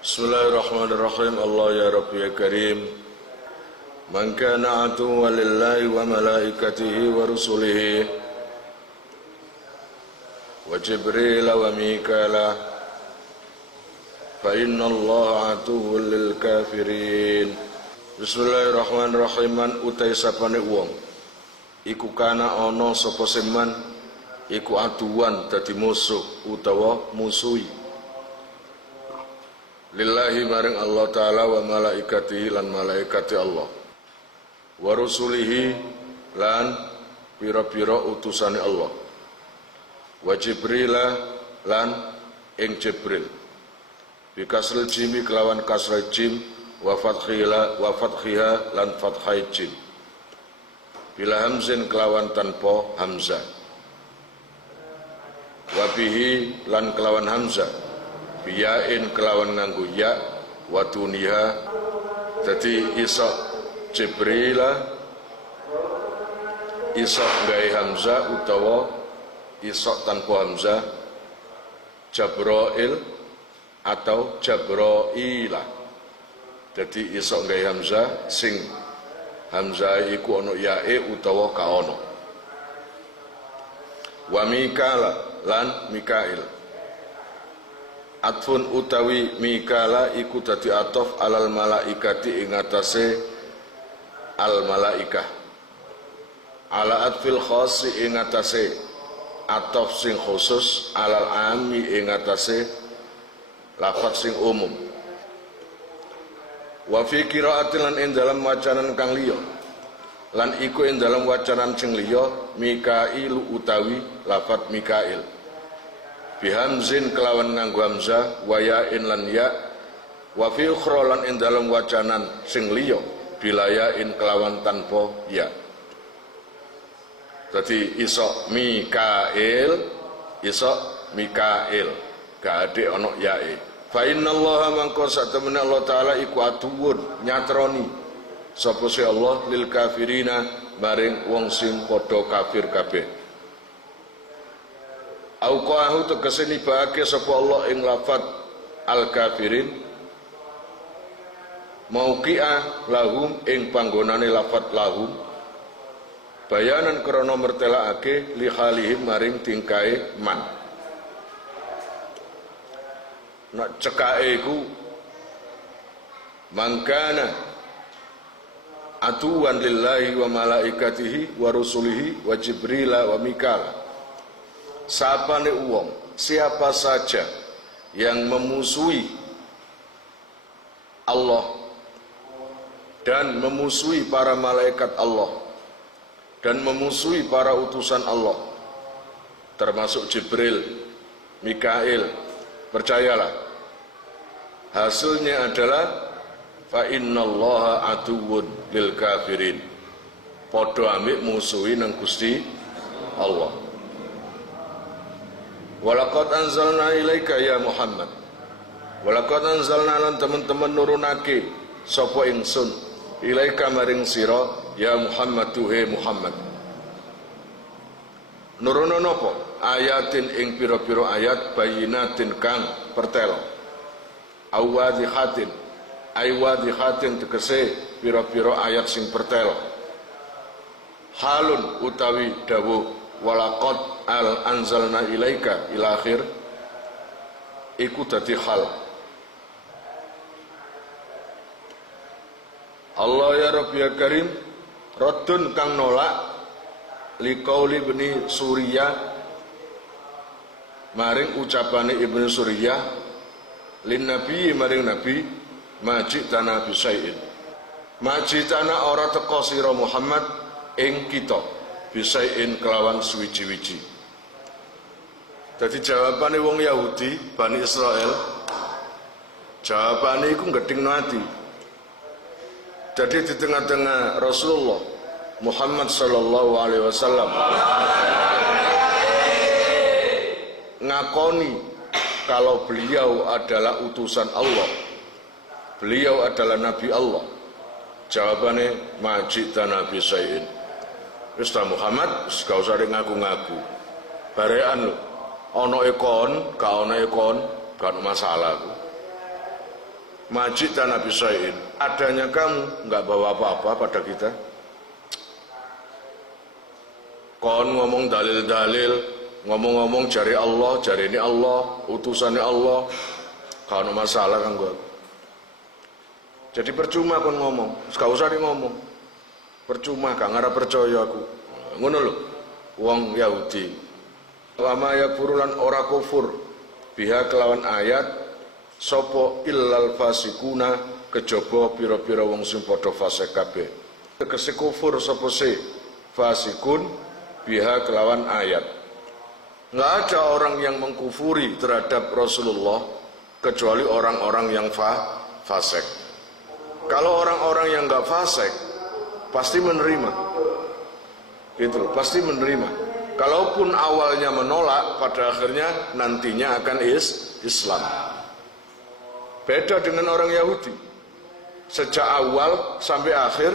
Bismillahirrahmanirrahim. Allah ya Rabbi ya Karim. Man kana aduwwan lillahi wa malaikatihi wa rusulihi wa Jibril wa Mikala fa inna Allah aduwwun lil kafirin. Bismillahirrahmanirrahim. Man utai sapane wong iku kana ana sapa seman iku aduwan dadi musuh utawa musuhi lillahi maring Allah Ta'ala wa malaikatihi lan malaikati Allah wa rusulihi lan pira-pira utusane Allah wa Jibril lan ing Jibril bikasril jimi kelawan kasril jim wa fathiha lan fathai jim bila hamzin kelawan tanpa hamzah wa bihi lan kelawan hamzah biyain kelawan nganggo ya wa duniha dadi iso Jibrila iso gawe hamzah utawa iso tanpa hamzah Jabrail atau Jabraila dadi iso gawe hamzah sing hamzah iku ana yae utawa ka ana wa Mikala lan Mikail atfun utawi Mikala iku dadi atof alal malaikati ing atase al malaikah ala atfil khasi ing atase atof sing khusus alal ami ing atase lafaz sing umum wa fi qiraatin lan ing dalam wacanan kang liya lan iku ing dalam wacanan sing liya Mikailu utawi lafaz Mikail bihamzin kelawan nganggo hamzah wa yain lan ya wa fi ukhra lan ing dalem wacanan sing liya bilayain kelawan tanpa ya dadi iso Mikail iso Mikail gak ade ana yae fa innallaha mangko satemene Allah taala iku aduwun nyatroni sapa se Allah lil kafirina maring wong sing padha kafir kabeh Auqahu tegese nibake sapa Allah ing lafaz al-kafirin mauqi'ah lahum ing panggonane lafaz lahum bayanan krana mertelakake li halihim maring tingkae man nak cekake iku mangkana atuwan lillahi wa malaikatihi wa rusulihi wa Jibrila wa Mikala. Sapane wong, siapa saja yang memusuhi Allah dan memusuhi para malaikat Allah dan memusuhi para utusan Allah termasuk Jibril, Mikail, percayalah hasilnya adalah fa innallaha aduwwun lil kafirin padha ambek musuhi nang Gusti Allah. Walaqad anzalna ilaika ya Muhammad. Walaqad anzalna lan teman-teman nurunake sapa ingsun ilaika maring sira ya Muhammad tuhe Muhammad. Nurono napa? Ayatin ing pira-pira ayat bayinatin kang pertelo. Awadhihatin aywadhihatin tegese pira-pira ayat sing pertelo. Halun utawi dawuh walaqad anzalna ilaika ila akhir iku dadi hal Allah ya Rabbi ya Karim raddun kang nolak liqauli ibni Suriyah maring ucapane Ibnu Suriyah lin nabi maring nabi majitana bisaiin majitana ora teka sira Muhammad ing kita bisain kelawan suwiji-wiji. Jadi jawabane wong Yahudi Bani Israel jawabane iku gedhing ati. Jadi di tengah-tengah Rasulullah Muhammad sallallahu alaihi wasallam ngakoni kalau beliau adalah utusan Allah, beliau adalah Nabi Allah. Jawabannya majitana bisain. Ustaz Muhammad, gak usah ngaku-ngaku. Barean lho, ana ekon, gak ana ekon, gak masalah. majita nabi syai'in, adanya kamu nggak bawa apa-apa pada kita. Kon ngomong dalil-dalil, ngomong-ngomong jari Allah, jari ini Allah, utusannya Allah, kalau masalah kan gue. Jadi percuma kon ngomong, gak usah di ngomong. Percuma, gak ngarep percaya aku. Ngono lho, wong Yahudi. Lama ya furulan ora kufur, biha kelawan ayat, sopo illal fasikuna kejaba pira-pira wong sing padha fasik kabeh. Tegese kufur sapa se fasikun biha kelawan ayat. Enggak ada orang yang mengkufuri terhadap Rasulullah kecuali orang-orang yang fasik. Kalau orang-orang yang enggak fasik pasti menerima. Gitu loh, pasti menerima. Kalaupun awalnya menolak, pada akhirnya nantinya akan Islam. Beda dengan orang Yahudi. Sejak awal sampai akhir,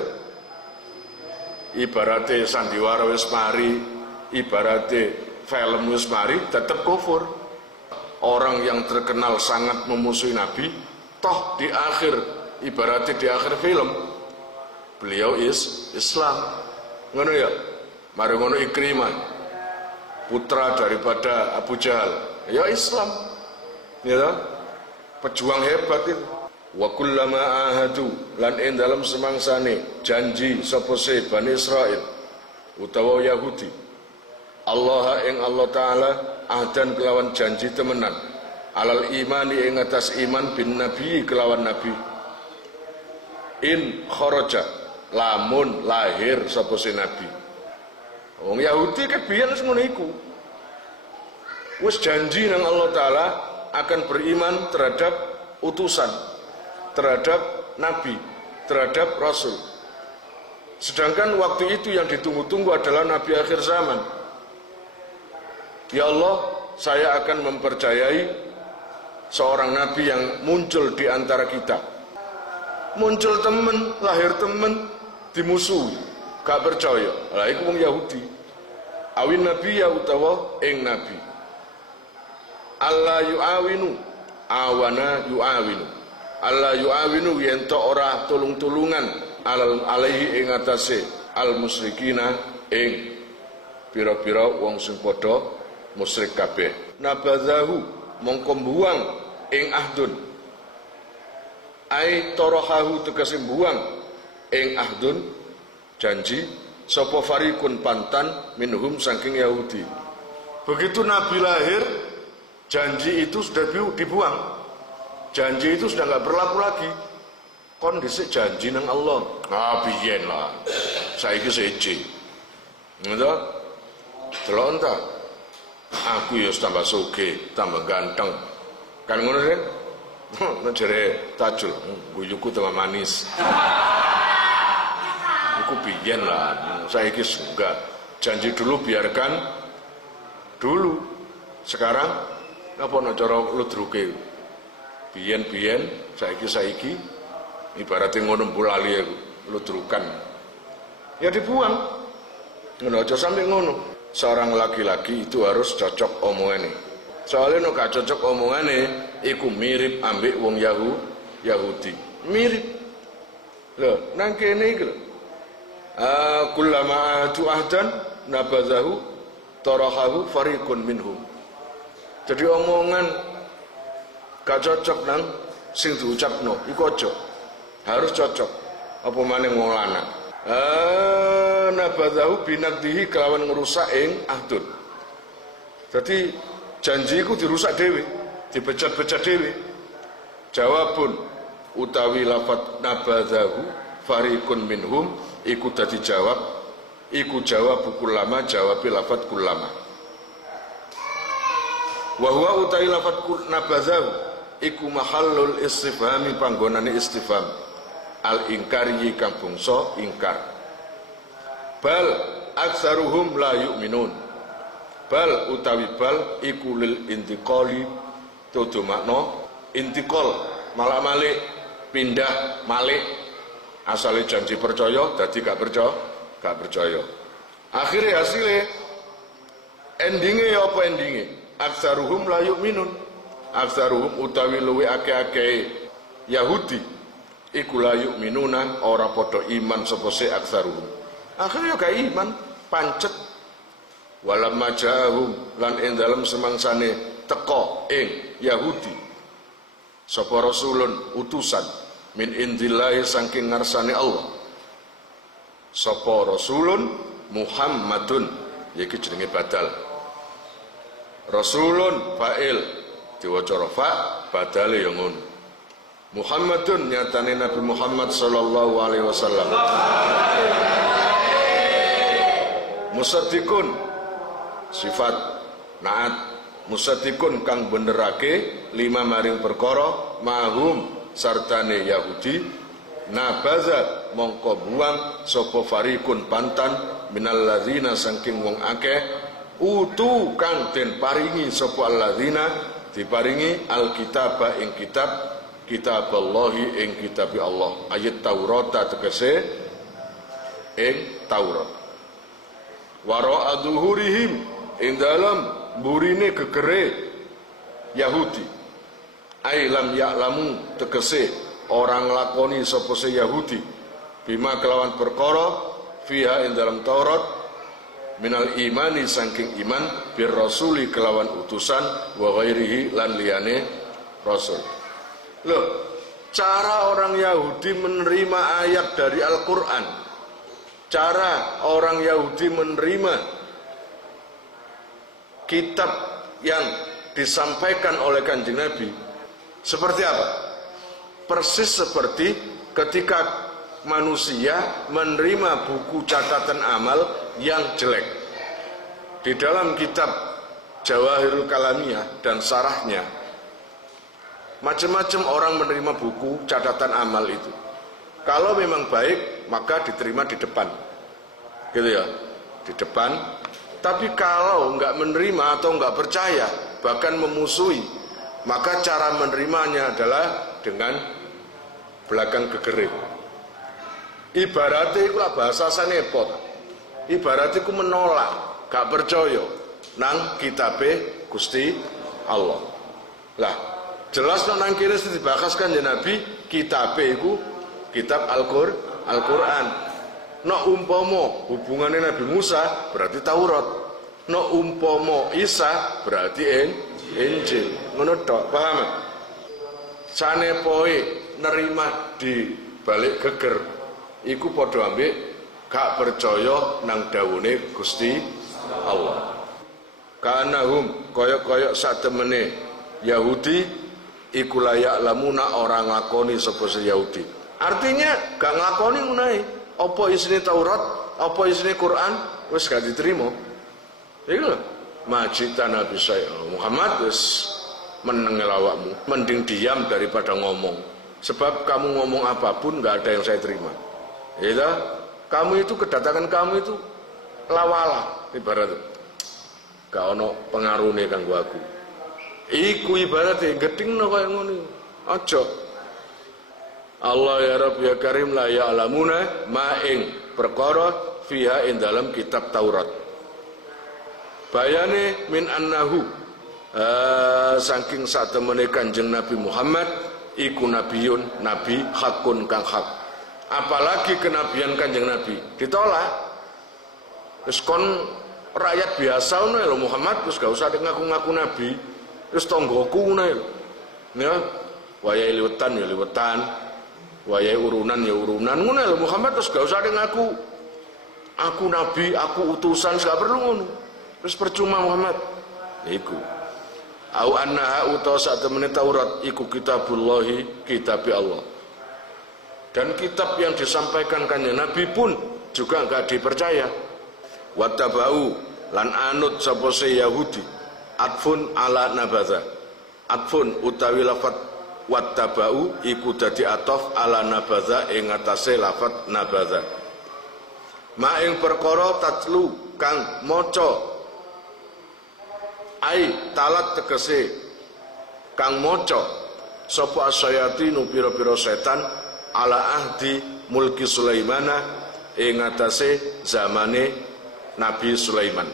ibaratnya sandiwara wis mari, ibaratnya film wis mari, tetap kufur. Orang yang terkenal sangat memusuhi Nabi, toh di akhir, ibaratnya di akhir film, beliau Islam. Ngono ya? Mari ngono Ikrimah, putra daripada Abu Jahal, ya Islam, ya, pejuang hebat itu. Wa kullama ahadu lan ing dalam semangsane janji sapa se Bani Israil utawa Yahudi, Allah ing Allah Ta'ala ahdan kelawan janji temenan, alal imani ing atas iman bin nabi kelawan nabi, in kharaja lamun lahir sapa se nabi. Wong Yahudi kebiyen wis ngono iku. Wis janji nang Allah Ta'ala akan beriman terhadap utusan, terhadap nabi, terhadap rasul. Sedangkan waktu itu yang ditunggu-tunggu adalah nabi akhir zaman. Ya Allah, saya akan mempercayai seorang nabi yang muncul di antara kita. Muncul temen, lahir temen, dimusuhi, gak percaya. Lah iku wong Yahudi. Awin nabi ya utawa ing nabi. Allah yu'awinu, awana yu'awinu. Allah yu'awinu yen to ora tulung-tulungan alaihi ing atase al musyrikina ing pira-pira wong sing padha musyrik kabeh. Nabadzahu mongko mbuang ing ahdun. Ai tarahahu tegese mbuang ing ahdun janji sapa farikun pantan minhum saking Yahudi. Begitu Nabi lahir, janji itu sudah dibuang. Janji itu sudah nggak berlaku lagi. Kon dhisik janji nang Allah. Ah biyen lah. Saiki seje. Ngono. Delok ta. Aku ya tambah sugih, tambah ganteng. Kan ngono kan? Nek jere Tajul, guyuku tambah manis. Iku biyen lah, saiki enggak. Janji dulu biarkan dulu. Sekarang apa nek cara ludruke? Biyen saiki ibaratnya ngono bulali ludrukan. Ya dibuang. Ngono aja sampe ngono. Seorang laki-laki itu harus cocok omongane. Soalnya nek gak cocok omongane iku mirip ambek wong Yahudi. Mirip. Lho, nang kene iki lho. Kullama atu ahdan nabadzahu tarahahu fariqun minhum. Jadi omongan gak cocok nang sing diucapno iku aja. Harus cocok. Apa maning wong lanang. Nabadzahu binakdihi kelawan ngerusak ing ahdun. Jadi janji iku dirusak dhewe, dipecat-pecat dhewe. Jawabun utawi lafat nabadzahu fariqun minhum iku dadi jawab, iku jawab kullama jawabi lafat kullama. Wa huwa utawi lafat nabadzahu iku mahallul istifhami panggonane istifham al ingkari kang bangsa ingkar. Bal aktsaruhum la yu'minun. Bal utawi bal iku lil intiqali tutu makna intiqal malah malik pindah malik asale janji percaya dadi gak percaya. Akhirnya hasilnya endingnya ya apa endingnya? Aktsaruhum la yu'minun. Aktsaruhum utawi luwe akeh-akeh Yahudi iku la yu'minuna ora padha iman sapa se aksaruhum. Akhirnya gak iman, pancet. Walamma ja'ahum lan ing dalem semangsane teka ing Yahudi sapa rasulun utusan min indillahi saking ngarsane Allah. Sapa rasulun Muhammadun iki jenenge badal. Rasulun fa'il diwaca rafa, badale ya ngono. Muhammadun nyatane Nabi Muhammad sallallahu alaihi wasallam. Musaddiqun sifat naat, musaddiqun kang benerake lima maring perkara mahum sartane Yahudi nabaza mongko buang sapa farikun pantan minalladzina saking wong akeh utu kang den paringi sapa alladzina diparingi alkitaba ing kitab Allahi ing kitab Allah ayat Taurat tegese ing Taurat wara adzuhurihim ing dalam burine gegere Yahudi ailam ya'lamu tegese orang lakoni sapa se Yahudi bima kelawan perkara fiha ing dalam Taurat minal imani saking iman bir rasuli kelawan utusan wa ghairihi lan liyane rasul. Loh, cara orang Yahudi menerima ayat dari Al-Qur'an, cara orang Yahudi menerima kitab yang disampaikan oleh Kanjeng Nabi seperti apa? Persis seperti ketika manusia menerima buku catatan amal yang jelek. Di dalam kitab Jawahirul Kalamiyah dan sarahnya, macam-macam orang menerima buku catatan amal itu. Kalau memang baik, maka diterima di depan, gitu ya, di depan. Tapi kalau nggak menerima atau nggak percaya, bahkan memusuhi, maka cara menerimanya adalah dengan belakang gegere. Ibaratnya itu bahasa sanepot. Ibaratnya itu menolak, gak percaya nang kitabe Gusti Allah. Lah, jelas nang kene dibahaskan ya Nabi, kitabe itu kitab Al-Qur'an. Nek umpama hubungannya Nabi Musa berarti Taurat. Nek umpama Isa berarti Injil. Ngono tok, paham? Sanepoe nerima di balik geger iku padha ambek gak percaya nang dawuhe Gusti Allah. Kanahum koyok-koyok satemene Yahudi iku layak lamuna orang ngakoni sapa Yahudi. Artinya gak ngakoni ngunae. Apa isine Taurat, apa isine Quran wis gak diterima. Iku lho, majita Nabi saya Muhammad wis meneng awakmu, mending diam daripada ngomong. Sebab kamu ngomong apapun gak ada yang saya terima. Ya, kamu itu kedatangan kamu itu lawala ibarat. Gak ono pengaruhne kanggo aku. Iku ibarate gedhingno kaya ngono. Aja. Allah ya Rabb ya Karim la ya'lamuna ma ing perkara fiha ing dalam kitab Taurat. Bayane min annahu saking satemene Kanjeng Nabi Muhammad iku nabiyun nabi hakun kang hak. Apalagi kenabian Kanjeng Nabi ditolak. Wis kon rakyat biasa ngono lho Muhammad wis gak usah ngaku-ngaku nabi. Wis tanggoku ngono lho. Ya, wayahe liwetan ya liwetan. Wayahe urunan ya urunan ngono lho Muhammad wis gak usah ngaku aku nabi, aku utusan, gak perlu ngono. Wis percuma Muhammad. Iku. Au annaha utawa satemene Taurat iku kitabullahi kitabi Allah. Dan kitab yang disampaikan Kanjeng Nabi pun juga enggak dipercaya. Wattabau lan anut sapa Yahudi atfun ala nabadha. Atfun utawi lafat wattabau iku dadi atof ala nabadha ing atase lafat nabadha. Ma ing perkara tatlu kang maca ai talat tegese kang maca sapa asyayatinu pira-pira setan ala ahdi mulki Sulaimana ing atase zamane Nabi Sulaiman.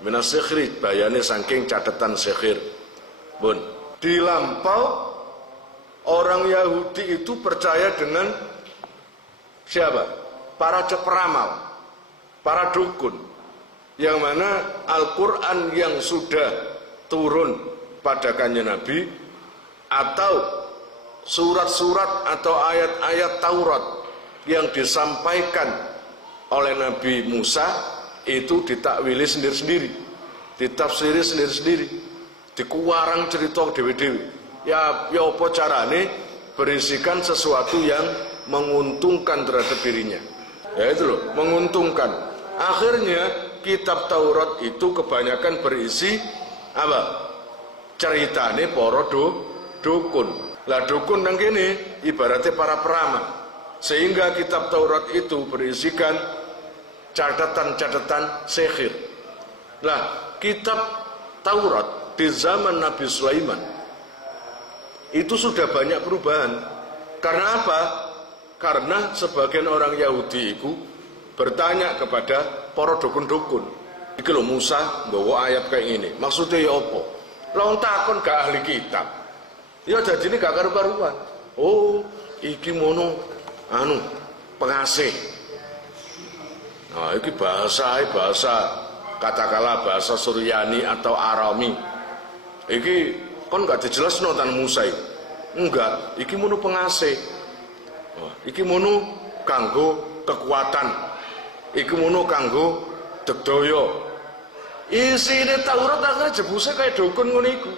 Minas sikhri bayane saking catatan sihir. Bun, dilampau Orang Yahudi itu percaya dengan siapa? Para peramal, para dukun. Yang mana Al-Quran yang sudah turun pada Kanjeng Nabi atau surat-surat atau ayat-ayat Taurat yang disampaikan oleh Nabi Musa itu ditakwili sendiri-sendiri, ditafsiri sendiri-sendiri, dikuarang cerita dewe-dewe. Ya apa carane berisikan sesuatu yang menguntungkan terhadap dirinya. Ya itu loh, menguntungkan. Akhirnya kitab Taurat itu kebanyakan berisi apa? Ceritane para dukun. Lah dukun nang kene ibaratnya para peramal. Sehingga kitab Taurat itu berisikan catatan-catatan sihir. Lah kitab Taurat di zaman Nabi Sulaiman itu sudah banyak perubahan. Karena apa? Karena sebagian orang Yahudi itu bertanya kepada para dukun-dukun. Iki lho Musa nggawa ayat kayak ini. Maksudnya ya apa? Lah takon gak ahli kitab. Ya jadi ini gak karu-karuan. Oh, iki mono pengasih. Nah, iki bahasa katakanlah bahasa Suryani atau Arami. Iki kon gak dijelasno tan Musa iki. Enggak, iki mono pengasih. Oh, iki mono kanggo kekuatan. Iki mono kanggo degdaya. Isine Taurat akhirnya jebuse kayak dukun ngono iku.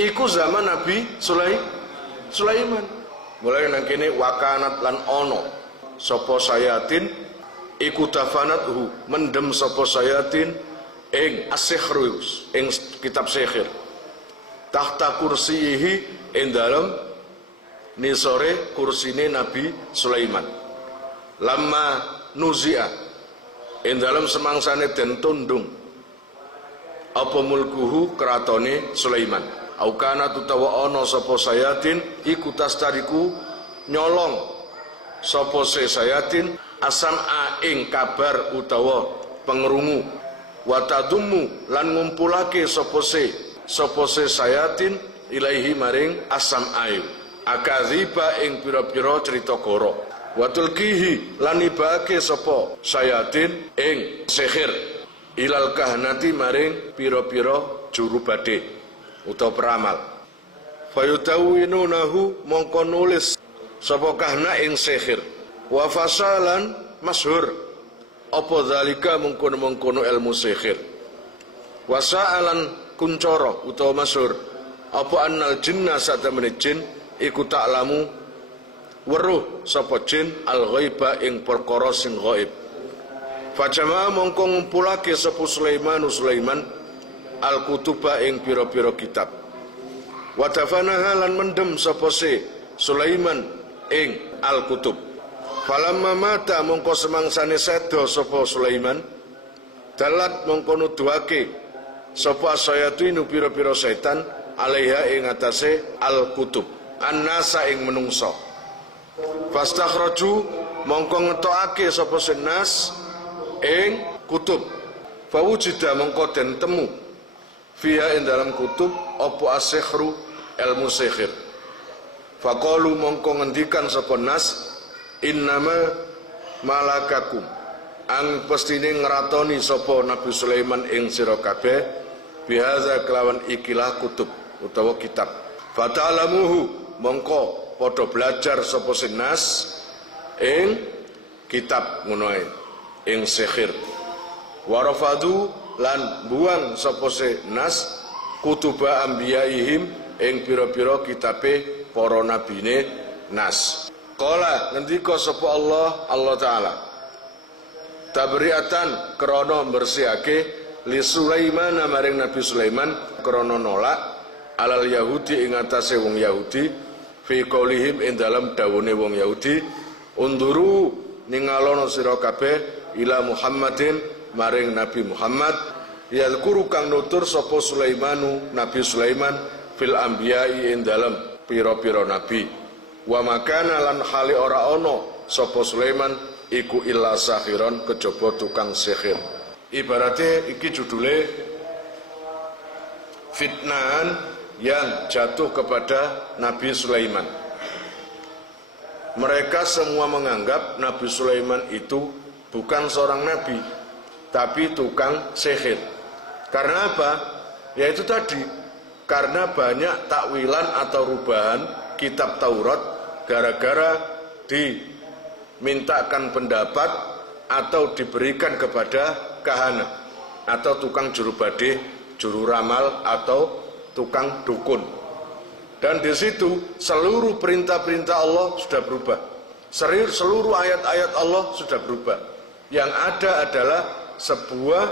Iku zaman Nabi Sulaiman. Mulai nang kene wakanat lan ono sapa sayatin iku tafanathu mendem sapa sayatin ing as-sihrus ing kitab sihir. Tahta kursihi ing dalem nisore kursine Nabi Sulaiman. Lama nuzia ing dalem semangsane den tundung apa mulkuhu keratone Sulaiman. Aukana tutawa ono sapa sayatin iku tastariku nyolong sapa se sayatin asam ing kabar utawa pengrungu watadummu lan ngumpulake sapa se sayatin ilaihi maring asam ayu akadziba ing pira-pira cerita goro watulkihi lan ibake sapa sayatin ing sihir ilal kahnati maring pira-pira juru bade utawa peramal. Fayutawinunahu mongko nulis sapa kahna ing sihir. Wa fasalan masyhur apa zalika mengkono-mengkono ilmu sihir. Wa sa'alan kuncara utawa masyhur apa annal jinna satamene jin iku taklamu weruh sapa jin al ghaiba ing perkara sing ghaib. Fajama mongko ngumpulake sapa Sulaiman al-kutuba ing pira-pira kitab. Wa dafanaha lan mendem sapa Sulaiman ing al-kutub. Falamma mata mongko semangsane seda sapa Sulaiman dalat mongko nuduhake sapa sayatinu pira-pira setan alaiha ing atase al-kutub annasa ing menungso. Fastakhraju mongko ngetokake sapa senas ing kutub. Fawujida mongko den temu fiha ing dalam kutub apa as-sihru ilmu sihir. Faqalu mongko ngendikan sapa nas innama malakakum ang pestine ngratoni sapa Nabi Sulaiman ing sira kabeh bihaza kelawan ikilah kutub utawa kitab. Fata'lamuhu mongko padha belajar sapa nas ing kitab ngono ae ing sihir. Warafadu lan buang sapa nas kutuba ambiyaihim ing pira-pira kitabe para nabine nas. Qala ngendika sapa Allah taala tabriatan krana bersihake li Sulaiman maring Nabi Sulaiman krana nolak alal Yahudi ing atase wong Yahudi fi qaulihim ing dalam dawuhne wong Yahudi unduru ningalono sira kabeh ila Muhammadin maring Nabi Muhammad yadhkuru kang nutur sapa Sulaimanu Nabi Sulaiman fil anbiya'i ing dalam pira-pira nabi wa makana lan hali ora ono sapa Sulaiman iku illa sahiron kejaba tukang sihir. Ibaratnya iki judule fitnahan yang jatuh kepada Nabi Sulaiman. Mereka semua menganggap Nabi Sulaiman itu bukan seorang nabi, tapi tukang sihir. Karena apa? Ya itu tadi, karena banyak takwilan atau rubahan kitab Taurat gara-gara dimintakan pendapat atau diberikan kepada kahana atau tukang juru badih, juru ramal atau tukang dukun. Dan di situ seluruh perintah-perintah Allah sudah berubah. Seluruh ayat-ayat Allah sudah berubah. Yang ada adalah sebuah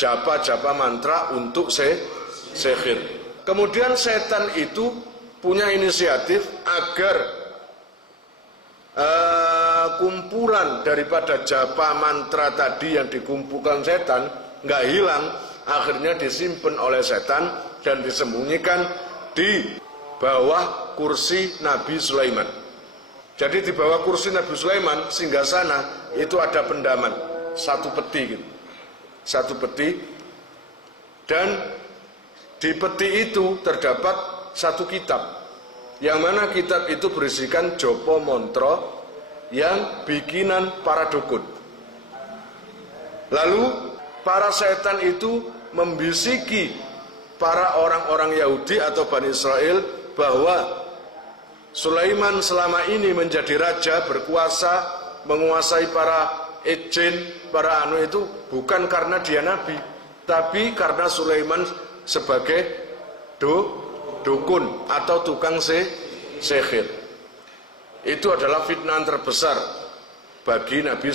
japa-japa mantra untuk sihir. Kemudian setan itu punya inisiatif agar kumpulan daripada japa mantra tadi yang dikumpulkan setan nggak hilang, akhirnya disimpan oleh setan dan disembunyikan di bawah kursi Nabi Sulaiman. Jadi di bawah kursi Nabi Sulaiman singgasana itu ada pendaman, satu peti gitu. Satu peti, dan di peti itu terdapat satu kitab, yang mana kitab itu berisikan jopo montro yang bikinan para dukun. Lalu para setan itu membisiki para orang-orang Yahudi atau Bani Israel bahwa Sulaiman selama ini menjadi raja, berkuasa, menguasai para jin, para anu itu bukan karena dia nabi, tapi karena Sulaiman sebagai dukun atau tukang sihir. Itu adalah fitnah terbesar bagi Nabi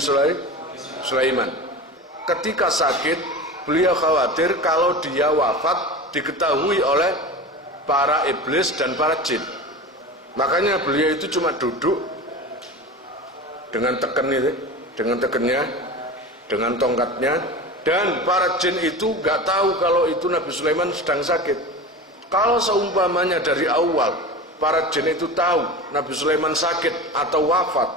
Sulaiman. Ketika sakit, beliau khawatir kalau dia wafat diketahui oleh para iblis dan para jin. Makanya beliau itu cuma duduk dengan tekennya, dengan tongkatnya, dan para jin itu gak tahu kalau itu Nabi Sulaiman sedang sakit. Kalau seumpamanya dari awal para jin itu tahu Nabi Sulaiman sakit atau wafat,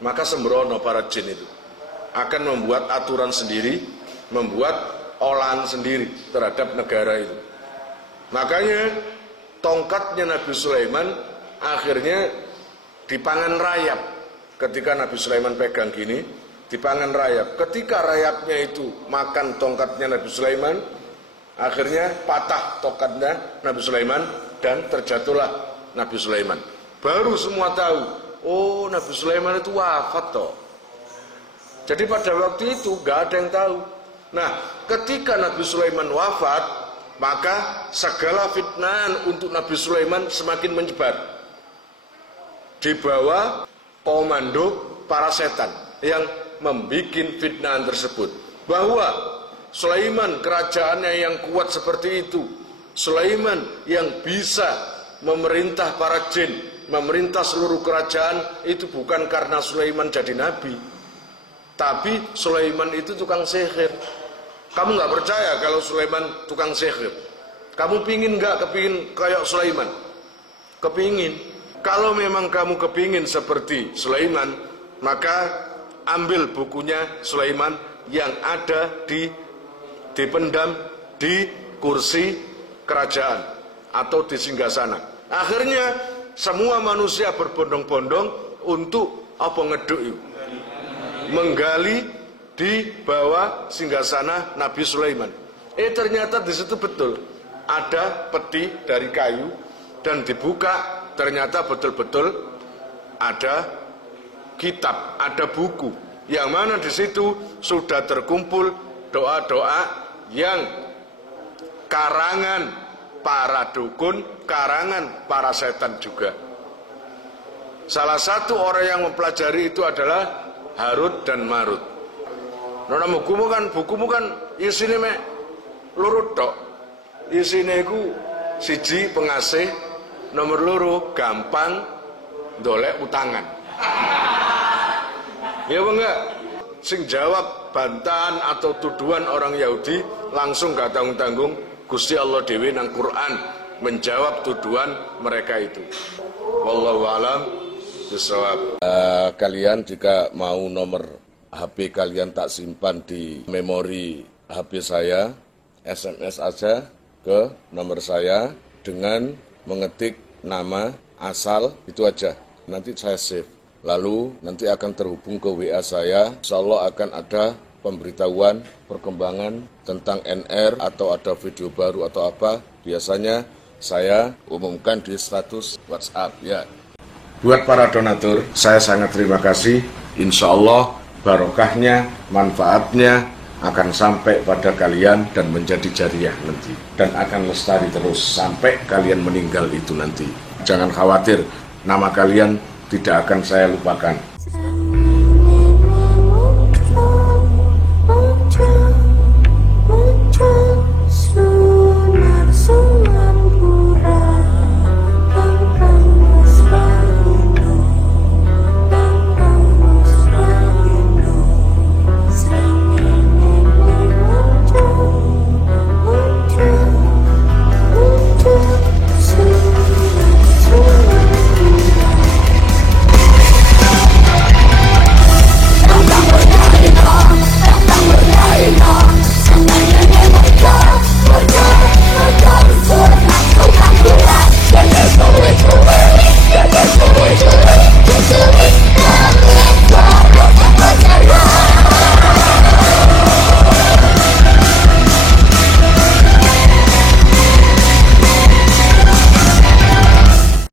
maka sembrono para jin itu akan membuat aturan sendiri, membuat olahan sendiri terhadap negara itu. Makanya tongkatnya Nabi Sulaiman akhirnya dipangan rayap. Ketika Nabi Sulaiman pegang gini, dipangan rayap. Ketika rayapnya itu makan tongkatnya Nabi Sulaiman, akhirnya patah tongkatnya Nabi Sulaiman dan terjatuhlah Nabi Sulaiman. Baru semua tahu, oh Nabi Sulaiman itu wafat toh. Jadi pada waktu itu gak ada yang tahu. Nah, ketika Nabi Sulaiman wafat, maka segala fitnah untuk Nabi Sulaiman semakin menyebar di bawah komando para setan yang membuat fitnah tersebut. Bahwa Sulaiman kerajaannya yang kuat seperti itu, Sulaiman yang bisa memerintah para jin, memerintah seluruh kerajaan, itu bukan karena Sulaiman jadi nabi, tapi Sulaiman itu tukang sihir. Kamu nggak percaya kalau Sulaiman tukang sihir? Kamu pingin nggak kepingin kayak Sulaiman? Kepingin. Kalau memang kamu kepingin seperti Sulaiman, maka ambil bukunya Sulaiman yang ada dipendam di kursi kerajaan atau di singgasana. Akhirnya semua manusia berbondong-bondong untuk apa ngeduk itu, menggali di bawah singgasana Nabi Sulaiman. Ternyata di situ betul ada peti dari kayu, dan dibuka ternyata betul-betul ada kitab, ada buku, yang mana di situ sudah terkumpul doa-doa yang karangan para dukun, karangan para setan juga. Salah satu orang yang mempelajari itu adalah Harut dan Marut. Nona bukumu kan isine mek loro tok. Isine iku siji pengasih, nomor loro gampang ndolek utangan. Ya apa enggak? Sing jawab bantahan atau tuduhan orang Yahudi langsung gak tanggung-tanggung, Gusti Allah dhewe nang Quran menjawab tuduhan mereka itu. Wallahu a'lam bishawab. Kalian jika mau nomor HP kalian tak simpan di memori HP saya, SMS aja ke nomor saya dengan mengetik nama asal, itu aja. nanti saya save. Lalu nanti akan terhubung ke WA saya, insya Allah akan ada pemberitahuan, perkembangan tentang NR atau ada video baru atau apa. Biasanya saya umumkan di status WhatsApp ya. Buat para donatur, saya sangat terima kasih. Insya Allah barokahnya, manfaatnya akan sampai pada kalian dan menjadi jariah nanti. Dan akan lestari terus sampai kalian meninggal itu nanti. Jangan khawatir, nama kalian tidak akan saya lupakan.